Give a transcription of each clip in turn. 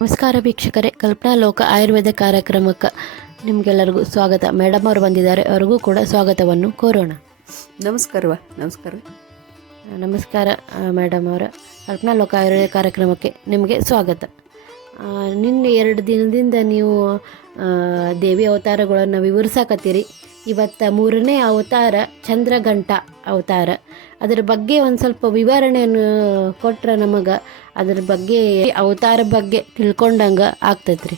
ನಮಸ್ಕಾರ ವೀಕ್ಷಕರೇ ಕಲ್ಪನಾ ಲೋಕ ಆಯುರ್ವೇದ ಕಾರ್ಯಕ್ರಮಕ್ಕೆ ನಿಮಗೆಲ್ಲರಿಗೂ ಸ್ವಾಗತ. ಮೇಡಮ್ ಅವರು ಬಂದಿದ್ದಾರೆ ಅವರಿಗೂ ಕೂಡ ಸ್ವಾಗತವನ್ನು ಕೋರೋಣ. ನಮಸ್ಕಾರವ ನಮಸ್ಕಾರ. ನಮಸ್ಕಾರ ಮೇಡಮ್ ಅವರ. ಕಲ್ಪನಾ ಲೋಕ ಆಯುರ್ವೇದ ಕಾರ್ಯಕ್ರಮಕ್ಕೆ ನಿಮಗೆ ಸ್ವಾಗತ. ನಿನ್ನೆ ಎರಡು ದಿನದಿಂದ ನೀವು ದೇವಿ ಅವತಾರಗಳನ್ನು ವಿವರಿಸಾಕತ್ತೀರಿ. ಇವತ್ತು ಮೂರನೇ ಅವತಾರ ಚಂದ್ರಘಂಟ ಅವತಾರ. ಅದರ ಬಗ್ಗೆ ಒಂದು ಸ್ವಲ್ಪ ವಿವರಣೆಯನ್ನು ಕೊಟ್ರೆ ನಮಗೆ ಅದ್ರ ಬಗ್ಗೆ ಅವತಾರ ಬಗ್ಗೆ ತಿಳ್ಕೊಂಡಂಗೆ ಆಗ್ತೈತ್ರಿ.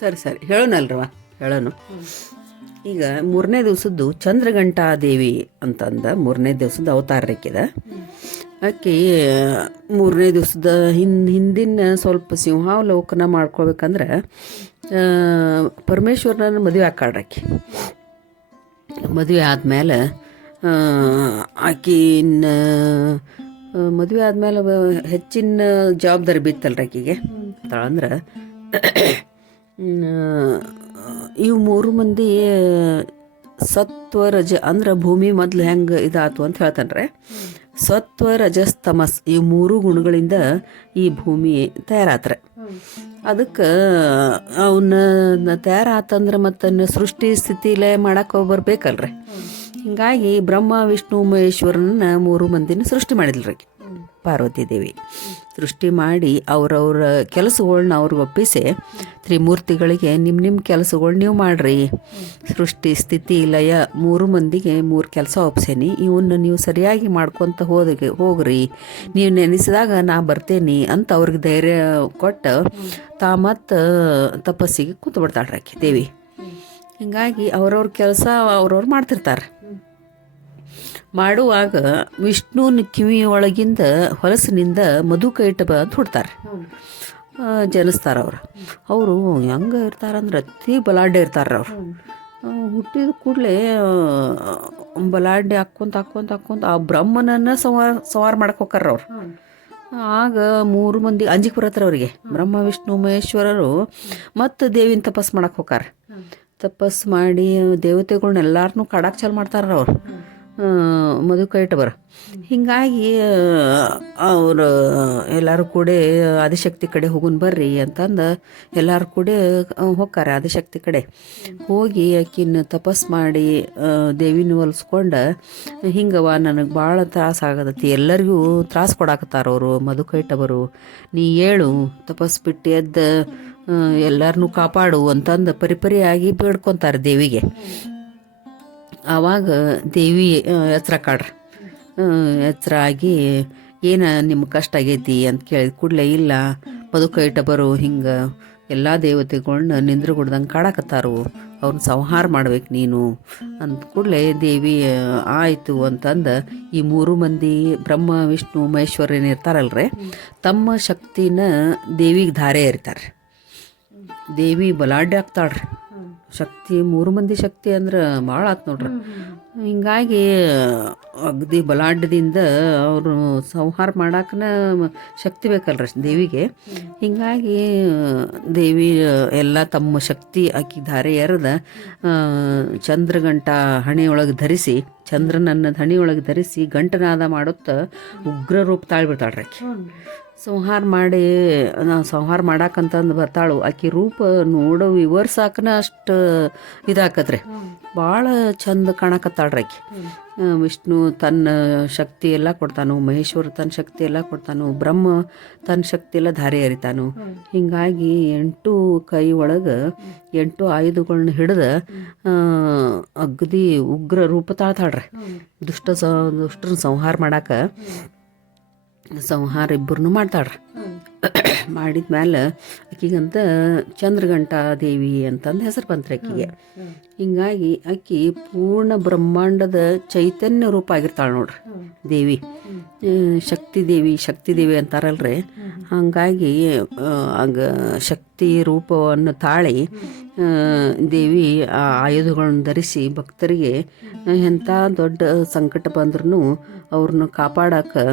ಸರಿ ಸರಿ. ಹೇಳೋಣಲ್ರವ ಹೇಳೋಣ ಈಗ ಮೂರನೇ ದಿವಸದ್ದು ಚಂದ್ರಘಂಟಾ ದೇವಿ ಅಂತಂದ ಮೂರನೇ ದಿವಸದ ಅವತಾರ ಆಕೆ ಮೂರನೇ ದಿವಸದ ಹಿಂದ್ ಹಿಂದಿನ ಸ್ವಲ್ಪ ಸಿಂಹಾವಲೋಕನ ಮಾಡ್ಕೊಳ್ಬೇಕಂದ್ರೆ ಆ, ಪರಮೇಶ್ವರನ ಮದುವೆ ಆಕಾಳ್ರಿ ಆಕೆ ಮದುವೆ ಆದಮೇಲೆ ಆಕಿನ ಮದುವೆ ಆದಮೇಲೆ ಹೆಚ್ಚಿನ ಜವಾಬ್ದಾರಿ ಬಿತ್ತಲ್ರಿ ಆಕಿಗೆ. ಅಂದ್ರೆ ಇವು ಮೂರು ಮಂದಿ ಸತ್ವ ರಜ ಅಂದ್ರೆ ಭೂಮಿ ಮೊದ್ಲು ಹೆಂಗೆ ಇದಾತು ಅಂತ ಹೇಳ್ತಾನ್ರೆ. ಸತ್ವ ರಜಸ್ತಮಸ್ ಈ ಮೂರು ಗುಣಗಳಿಂದ ಈ ಭೂಮಿ ತಯಾರಾತ್ರೆ ಅದಕ್ಕೆ ಅವನ್ನ ತಯಾರಾತಂದ್ರೆ ಮತ್ತೆ ಸೃಷ್ಟಿ ಸ್ಥಿತಿಲೇ ಮಾಡಕ್ಕೆ ಬರ್ಬೇಕಲ್ರಿ ಹಿಂಗಾಗಿ ಬ್ರಹ್ಮ, ವಿಷ್ಣು ಮಹೇಶ್ವರನ ಮೂರು ಮಂದಿನ ಸೃಷ್ಟಿ ಮಾಡಿದ್ರಿ. ಪಾರ್ವತಿ ದೇವಿ ಸೃಷ್ಟಿ ಮಾಡಿ ಅವರವ್ರ ಕೆಲಸಗಳನ್ನ ಅವ್ರಿಗೆ ಒಪ್ಪಿಸಿ, ತ್ರಿಮೂರ್ತಿಗಳಿಗೆ ನಿಮ್ಮ ನಿಮ್ಮ ಕೆಲಸಗಳು ನೀವು ಮಾಡ್ರಿ. ಸೃಷ್ಟಿ ಸ್ಥಿತಿ ಲಯ ಮೂರು ಮಂದಿಗೆ ಮೂರು ಕೆಲಸ ಒಪ್ಸೇನಿ ಇವನ್ನ ನೀವು ಸರಿಯಾಗಿ ಮಾಡ್ಕೊತ ಹೋದ ಹೋಗ್ರಿ. ನೀವು ನೆನೆಸಿದಾಗ ನಾ ಬರ್ತೇನೆ ಅಂತ ಅವ್ರಿಗೆ ಧೈರ್ಯ ಕೊಟ್ಟು ತಾ ಮತ್ತು ತಪಸ್ಸಿಗೆ ಕೂತ್ಬಿಡ್ತಾಳ್ರಾಕಿ ದೇವಿ. ಹೀಗಾಗಿ ಅವ್ರವ್ರ ಕೆಲಸ ಅವ್ರವ್ರು ಮಾಡ್ತಿರ್ತಾರೆ. ಮಾಡುವಾಗ ವಿಷ್ಣುವಿನ ಕಿವಿ ಒಳಗಿಂದ ಹೊಲಸಿನಿಂದ ಮಧು ಕೈಟಬ ಅಂತ ಹುಡ್ತಾರೆ ಜನಿಸ್ತಾರ ಅವ್ರು. ಅವರು ಹೆಂಗೆ ಇರ್ತಾರಂದ್ರೆ ಅತಿ ಬಲಾಢ್ಯ ಇರ್ತಾರೆ ಅವರು. ಹುಟ್ಟಿದ ಕೂಡಲೇ ಬಲಾಢ್ಯ ಹಾಕ್ಕೊಂತ ಹಾಕ್ಕೊಂತ ಹಾಕ್ಕೊಂತ ಆ ಬ್ರಹ್ಮನನ್ನ ಸಂವಾರ ಸಂವಾರ ಮಾಡಕ್ಕೆ ಹೋಗಾರ ಅವ್ರು. ಆಗ ಮೂರು ಮಂದಿ ಅಂಜಿಕ್ ಬರತ್ತಾರ ಅವರಿಗೆ, ಬ್ರಹ್ಮ, ವಿಷ್ಣು, ಮಹೇಶ್ವರರು ಮತ್ತು ದೇವಿನ ತಪಸ್ ಮಾಡಕ್ಕೆ ಹೋಕಾರ ತಪಸ್ ಮಾಡಿ ದೇವತೆಗಳನ್ನ ಎಲ್ಲಾರನ್ನೂ ಕಾಡಕ್ಕೆ ಚಾಲು ಮಾಡ್ತಾರ ಅವ್ರು. ಮಧು ಬರ. ಹಿಂಗಾಗಿ ಅವರು ಎಲ್ಲರೂ ಕೂಡ ಆದಿಶಕ್ತಿ ಕಡೆ ಹೋಗುನ್ ಬರ್ರಿ ಅಂತಂದು ಎಲ್ಲರೂ ಕೂಡ ಹೋಗ್ತಾರೆ ಆದಿಶಕ್ತಿ ಕಡೆ. ಹೋಗಿ ಆಕಿನ ತಪಸ್ ಮಾಡಿ ದೇವಿನ ಒಲಿಸ್ಕೊಂಡು ಹಿಂಗವ ನನಗೆ ಭಾಳ ತ್ರಾಸ ಆಗದತಿ, ಎಲ್ಲರಿಗೂ ತ್ರಾಸ ಕೊಡಾಕತ್ತಾರ ಅವರು ಮಧುಕೈಟವರು ನೀ ಹೇಳು, ತಪಸ್ ಬಿಟ್ಟು ಎದ್ದು ಎಲ್ಲರನ್ನೂ ಕಾಪಾಡು ಅಂತಂದು ಪರಿಪರಿಯಾಗಿ ಬೇಡ್ಕೊತಾರೆ ದೇವಿಗೆ. ಆವಾಗ ದೇವಿ ಎಚ್ಚರ ಕಾಡ್ರಿ. ಎಚ್ಚರ ಆಗಿ, ಏನು ನಿಮ್ಮ ಕಷ್ಟ ಆಗೈತಿ ಅಂತ ಕೇಳಿದ ಕೂಡಲೇ, ಇಲ್ಲ, ಬದುಕ ಇಟ್ಟ ಬರೋ ಹಿಂಗೆ ಎಲ್ಲ ದೇವತೆಗಳ್ನ ನಿಂದ್ರಗುಡ್ದಂಗೆ ಕಾಡಕತ್ತಾರು. ಅವ್ರನ್ನ ಸಂಹಾರ ಮಾಡ್ಬೇಕು ನೀನು ಅಂದ ಕೂಡಲೇ ದೇವಿ ಆಯಿತು ಅಂತಂದು ಈ ಮೂರು ಮಂದಿ ಬ್ರಹ್ಮ, ವಿಷ್ಣು ಮಹೇಶ್ವರ ಏನಿರ್ತಾರಲ್ರಿ ತಮ್ಮ ಶಕ್ತಿನ ದೇವಿಗೆ ಧಾರೆ ಇರ್ತಾರೆ ದೇವಿ ಬಲಾಢ್ಯ ಆಗ್ತಾಳ್ರಿ. ಶಕ್ತಿ ಮೂರು ಮಂದಿ ಶಕ್ತಿ ಅಂದ್ರೆ ಭಾಳ ಆತು ನೋಡ್ರಿ. ಹಿಂಗಾಗಿ ಅಗದಿ ಬಲಾಢ್ಯದಿಂದ ಅವರು ಸಂಹಾರ ಮಾಡಾಕನ ಶಕ್ತಿ ಬೇಕಲ್ರಿ ದೇವಿಗೆ. ಹಿಂಗಾಗಿ, ದೇವಿ ಎಲ್ಲ ತಮ್ಮ ಶಕ್ತಿ ಆಕಿ ಧಾರೆ ಎರೆದ ಗಂಟ ಚಂದ್ರಗಂಟ ಹಣೆಯೊಳಗೆ ಧರಿಸಿ, ಚಂದ್ರನನ್ನ ಹಣೆಯೊಳಗೆ ಧರಿಸಿ ಗಂಟನಾದ ಮಾಡುತ್ತ ಉಗ್ರ ರೂಪ ತಾಳ್ಬಿಡ್ತಾಳ್ರಿ ಆಕಿ. ಸಂಹಾರ ಮಾಡಿ ನಾವು ಸಂಹಾರ ಮಾಡಾಕಂತಂದು ಬರ್ತಾಳು. ಆಕಿ ರೂಪ ನೋಡೋ ವಿವರ್ಸಾಕನ ಅಷ್ಟು ಇದಾಕತ್ರಿ. ಭಾಳ ಚಂದ ಕಾಣಕತ್ತಾಳ್ರಿ ಆಕಿ. ವಿಷ್ಣು ತನ್ನ ಶಕ್ತಿ ಎಲ್ಲ ಕೊಡ್ತಾನು, ಮಹೇಶ್ವರ ತನ್ನ ಶಕ್ತಿ ಎಲ್ಲ ಕೊಡ್ತಾನು, ಬ್ರಹ್ಮ ತನ್ನ ಶಕ್ತಿ ಎಲ್ಲ ಧಾರೆ ಎರಿತಾನು. ಹಿಂಗಾಗಿ ಎಂಟು ಕೈ ಒಳಗೆ, ಎಂಟು ಆಯುಧಗಳನ್ನ ಹಿಡ್ದ ಅಗ್ದಿ ಉಗ್ರ ರೂಪ ತಾಳ್ತಾಳ್ರಿ. ದುಷ್ಟ ಸ ಸಂಹಾರ ಮಾಡಾಕ ಸಂಹಾರ ಇಬ್ಬರನ್ನು ಮಾಡ್ತಾಳ್ರಿ. ಮಾಡಿದ್ಮೇಲೆ ಆಕಿಗಂತ ಚಂದ್ರಘಂಟಾ ದೇವಿ ಅಂತಂದು ಹೆಸರು ಬಂತ್ರಿ ಆಕಿಗೆ ಹಿಂಗಾಗಿ ಆಕಿ ಪೂರ್ಣ ಬ್ರಹ್ಮಾಂಡದ ಚೈತನ್ಯ ರೂಪ ಆಗಿರ್ತಾಳೆ ನೋಡ್ರಿ ದೇವಿ. ಶಕ್ತಿ ದೇವಿ ಶಕ್ತಿ ದೇವಿ ಅಂತಾರಲ್ರಿ. ಹಂಗಾಗಿ ಹಂಗ ಶಕ್ತಿ ರೂಪವನ್ನು ತಾಳಿ ದೇವಿ ಆ ಆಯುಧಗಳನ್ನು ಧರಿಸಿ ಭಕ್ತರಿಗೆ ಎಂಥ ದೊಡ್ಡ ಸಂಕಟ ಬಂದ್ರೂ ಅವ್ರನ್ನ ಕಾಪಾಡಕ್ಕೆ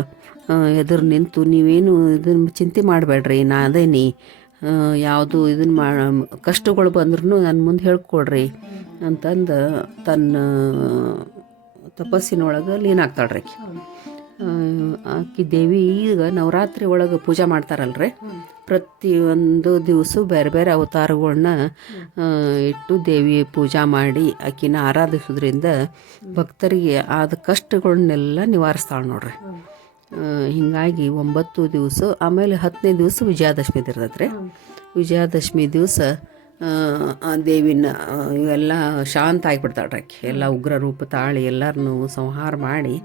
ಎದುರು ನಿಂತು ನೀವೇನು ಇದನ್ನ ಚಿಂತೆ ಮಾಡಬೇಡ್ರಿ, ನಾ ಅದೇನಿ. ಯಾವುದು ಇದನ್ನ ಮಾ, ಕಷ್ಟಗಳು ಬಂದ್ರೂ ನನ್ನ ಮುಂದೆ ಹೇಳ್ಕೊಡ್ರಿ ಅಂತಂದು ತನ್ನ ತಪಸ್ಸಿನೊಳಗೆ ಲೀನ ಆಗ್ತಾಳ್ರಿ ಆಕಿ. ಆಕಿ ದೇವಿ ಈಗ ನವರಾತ್ರಿ ಒಳಗೆ ಪೂಜೆ ಮಾಡ್ತಾರಲ್ರಿ. ಪ್ರತಿಯೊಂದು ದಿವಸ ಬೇರೆ ಬೇರೆ ಅವತಾರಗಳನ್ನ ಇಟ್ಟು ದೇವಿ ಪೂಜಾ ಮಾಡಿ ಆಕಿನ ಆರಾಧಿಸೋದ್ರಿಂದ ಭಕ್ತರಿಗೆ ಆದ ಕಷ್ಟಗಳನ್ನೆಲ್ಲ ನಿವಾರಿಸ್ತಾಳೆ ನೋಡ್ರಿ. ಹಿಂಗಾಗಿ ಒಂಬತ್ತು ದಿವಸ ಆಮೇಲೆ ಹತ್ತನೇ ದಿವಸ ವಿಜಯದಶಮಿ ಇರ್ತೈತೆ ರೀ ವಿಜಯದಶಮಿ ದಿವಸ ಆ ದೇವಿನ ಇವೆಲ್ಲ ಶಾಂತ ಆಗಿಬಿಡ್ತಾಳೆ ಆಕೆ. ಎಲ್ಲ ಉಗ್ರ ರೂಪ ತಾಳಿ ಎಲ್ಲರನ್ನೂ ಸಂಹಾರ ಮಾಡಿ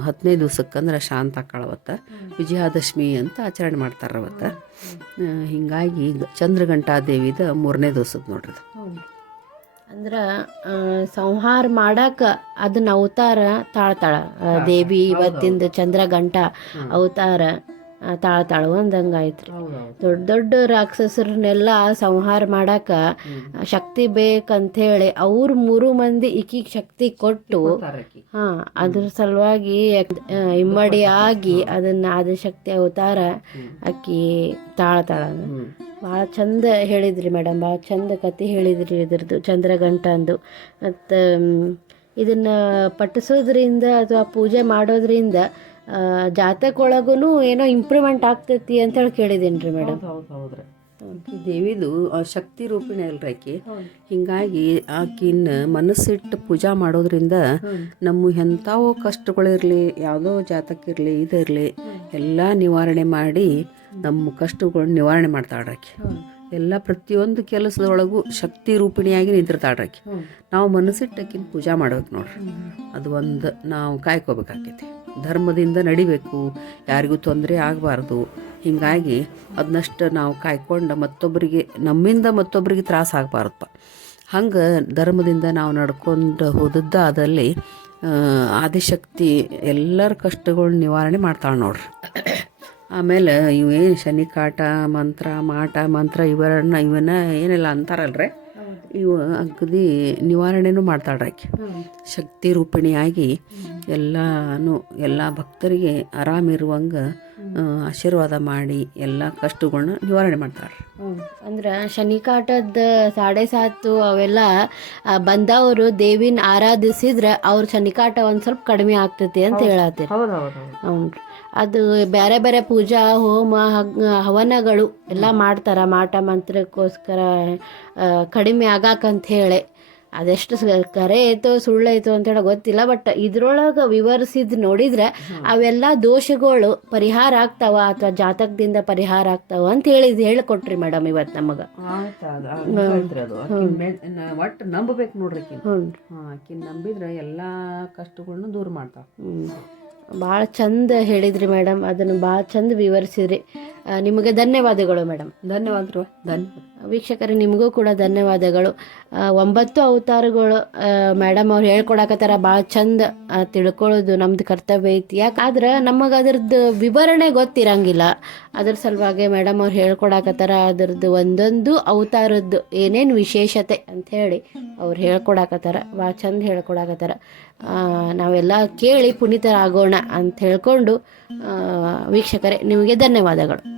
ಹತ್ತನೇ ದಿವ್ಸಕ್ಕಂದ್ರೆ ಶಾಂತ ಆಕಾಳವತ್ತ. ವಿಜಯದಶಮಿ ಅಂತ ಆಚರಣೆ ಮಾಡ್ತಾರೆ ಅವತ್ತ ಹೀಗಾಗಿ ಹಿಂಗಾಗಿ ಗ- ಚಂದ್ರಘಂಟಾ ದೇವಿದ ಮೂರನೇ ದಿವ್ಸದ ನೋಡ್ರಿ. ಅಂದ್ರೆ ಸಂಹಾರ ಮಾಡಾಕ ಅದನ್ನ ಅವತಾರ ತಾಳ್ತಾಳ. ದೇವಿ ಇವತ್ತಿಂದ ಚಂದ್ರ ಗಂಟ ಅವತಾರ. ಆ, ಆಯ್ತು ರೀ ದೊಡ್ಡ ದೊಡ್ಡ ರಾಕ್ಷಸರನ್ನೆಲ್ಲ ಸಂಹಾರ ಮಾಡಾಕ ಶಕ್ತಿ ಬೇಕಂಥೇಳಿ ಅವ್ರ ಮೂರು ಮಂದಿ ಈಕಿಗೆ ಶಕ್ತಿ ಕೊಟ್ಟು ಹಾ ಅದ್ರ ಸಲುವಾಗಿ ಇಮ್ಮಡಿ ಆಗಿ ಅದನ್ನ ಆದಿಶಕ್ತಿ ಅವತಾರ ತಾಳ ತಾಳ ಭಾಳ ಚಂದ ಹೇಳಿದ್ರಿ ಮೇಡಮ್ ಭಾಳ ಚಂದ ಕತೆ ಹೇಳಿದ್ರಿ ಇದ್ರದ್ದು ಚಂದ್ರಗಂಟ ಅಂದು. ಮತ್ತು ಇದನ್ನು ಪಠಿಸೋದ್ರಿಂದ ಅಥವಾ ಪೂಜೆ ಮಾಡೋದ್ರಿಂದ ಆ, ಜಾತಕ ಏನೋ ಇಂಪ್ರೂವ್ಮೆಂಟ್ ಆಗ್ತೈತಿ ಅಂತೇಳಿ ಕೇಳಿದ್ದೀನಿ ರೀ ಮೇಡಮ್ ಹೌದು ಹೌದ್ರಿ. ಆಕಿ ದೇವಿದು ಆ ಶಕ್ತಿ ರೂಪಿಣಿ ಅಲ್ರಿ ಆಕಿ. ಹಿಂಗಾಗಿ ಆಕಿನ ಮನಸ್ಸಿಟ್ಟು ಪೂಜಾ ಮಾಡೋದ್ರಿಂದ ನಮ್ಮ ಎಂಥವೋ ಕಷ್ಟಗಳಿರಲಿ ಯಾವುದೋ ಜಾತಕ್ಕಿರಲಿ ಇದಿರಲಿ ಎಲ್ಲ ನಿವಾರಣೆ ಮಾಡಿ ನಮ್ಮ ಕಷ್ಟಗಳನ್ನ ನಿವಾರಣೆ ಮಾಡ್ತಾಳ್ರಿ ಆಕಿ. ಎಲ್ಲ ಪ್ರತಿಯೊಂದು ಕೆಲಸದೊಳಗೂ ಶಕ್ತಿ ರೂಪಿಣಿಯಾಗಿ ನಿಂತಿರ್ತಾಳ್ರಿ ಆಕಿ. ನಾವು ಮನಸ್ಸಿಟ್ಟು ಆಕಿನ ಪೂಜಾ ಮಾಡ್ಬೇಕು ನೋಡ್ರಿ. ಅದು ಒಂದು ನಾವು ಕಾಯ್ಕೋಬೇಕಾಕೈತಿ. ಧರ್ಮದಿಂದ ನಡಿಬೇಕು. ಯಾರಿಗೂ ತೊಂದರೆ ಆಗಬಾರ್ದು. ಹೀಗಾಗಿ ಅದನ್ನಷ್ಟು ನಾವು ಕಾಯ್ಕೊಂಡು ಮತ್ತೊಬ್ಬರಿಗೆ ನಮ್ಮಿಂದ ಮತ್ತೊಬ್ಬರಿಗೆ ತ್ರಾಸ ಆಗಬಾರ್ದಪ್ಪ ಹಂಗೆ ಧರ್ಮದಿಂದ ನಾವು ನಡ್ಕೊಂಡು ಹೋದದ್ದಾದಲ್ಲಿ ಆದಿಶಕ್ತಿ ಎಲ್ಲರ ಕಷ್ಟಗಳನ್ನ ನಿವಾರಣೆ ಮಾಡ್ತಾಳೆ ನೋಡ್ರಿ. ಆಮೇಲೆ ಇವೇನು ಶನಿ ಕಾಟ ಮಂತ್ರ, ಮಾಟ, ಮಂತ್ರ ಇವರನ್ನ ಇವನ್ನ ಏನೆಲ್ಲ ಅಂತಾರಲ್ರಿ. ಇವು ಅಗದಿ ನಿವಾರಣೆನೂ ಮಾಡ್ತಾಳ್ರಿ ಆಕೆ. ಶಕ್ತಿ ರೂಪಿಣಿಯಾಗಿ ಎಲ್ಲಾನು ಎಲ್ಲ ಭಕ್ತರಿಗೆ ಆರಾಮಿರುವಂಗೆ ಆಶೀರ್ವಾದ ಮಾಡಿ ಎಲ್ಲ ಕಷ್ಟಗಳನ್ನ ನಿವಾರಣೆ ಮಾಡ್ತಾಳೆ ಅಂದ್ರೆ ಶನಿಕಾಟದ ಸಾಡೆ ಸಾತು ಅವೆಲ್ಲ ಬಂದವರು ದೇವಿನ ಆರಾಧಿಸಿದ್ರೆ ಅವ್ರ ಶನಿಕಾಟ ಒಂದು ಸ್ವಲ್ಪ ಕಡಿಮೆ ಆಗ್ತೈತಿ ಅಂತ ಹೇಳತ್ತೆ ಹೌದು ಹೌದು ಹ್ಞೂ ಅದು ಬೇರೆ ಬೇರೆ ಪೂಜಾ ಹೋಮ ಹವನಗಳು ಎಲ್ಲ ಮಾಡ್ತಾರೆ. ಮಾಟ ಮಂತ್ರಕ್ಕೋಸ್ಕರ ಕಡಿಮೆ ಆಗಾಕಂತ ಹೇಳಿ. ಅದೆಷ್ಟು ಕರೆ ಐತೋ ಸುಳ್ಳು ಐತೋ ಅಂತೇಳಿ ಗೊತ್ತಿಲ್ಲ ಬಟ್ ಇದ್ರೊಳಗೆ ವಿವರಿಸಿದ್ ನೋಡಿದ್ರೆ ಅವೆಲ್ಲ ದೋಷಗಳು ಪರಿಹಾರ ಆಗ್ತಾವ ಅಥವಾ ಜಾತಕದಿಂದ ಪರಿಹಾರ ಆಗ್ತಾವ ಅಂತ ಹೇಳಿ ಹೇಳಿಕೊಟ್ರಿ ಮೇಡಮ್ ಇವತ್ತು ನಮಗೆ. ಒಟ್ಟು ನಂಬಬೇಕು ನೋಡ್ರಿ ನಂಬಿದ್ರೆ ಎಲ್ಲ ಕಷ್ಟಗಳನ್ನು ದೂರ ಮಾಡ್ತಾಳೆ ಭಾಳ ಚಂದ ಹೇಳಿದ್ರಿ ಮೇಡಮ್. ಅದನ್ನು ಭಾಳ ಚಂದ ವಿವರಿಸಿದ್ರಿ. ನಿಮಗೆ ಧನ್ಯವಾದಗಳು ಮೇಡಮ್. ಧನ್ಯವಾದರು ಧನ್ಯವಾದ ವೀಕ್ಷಕರು ನಿಮಗೂ ಕೂಡ ಧನ್ಯವಾದಗಳು. ಒಂಬತ್ತು ಅವತಾರಗಳು ಮೇಡಮ್ ಅವ್ರು ಹೇಳ್ಕೊಡಕತ್ತಾರ. ಭಾಳ ಚಂದ ತಿಳ್ಕೊಳ್ಳೋದು ನಮ್ದು ಕರ್ತವ್ಯ ಐತಿ. ಯಾಕಾದ್ರೆ ನಮಗೆ ಅದ್ರದ್ದು ವಿವರಣೆ ಗೊತ್ತಿರಂಗಿಲ್ಲ. ಅದ್ರ ಸಲುವಾಗಿ ಮೇಡಮ್ ಅವ್ರು ಹೇಳ್ಕೊಡಕತ್ತಾರ. ಅದ್ರದ್ದು ಒಂದೊಂದು ಅವತಾರದ್ದು ಏನೇನು ವಿಶೇಷತೆ ಅಂತ ಹೇಳಿ ಅವ್ರು ಹೇಳ್ಕೊಡಕತ್ತಾರ. ಭಾಳ ಚಂದ ಹೇಳ್ಕೊಡಕತ್ತಾರ. ನಾವೆಲ್ಲ ಕೇಳಿ ಪುನೀತರಾಗೋಣ ಅಂತ ಹೇಳಿಕೊಂಡು ವೀಕ್ಷಕರೇ ನಿಮಗೆ ಧನ್ಯವಾದಗಳು.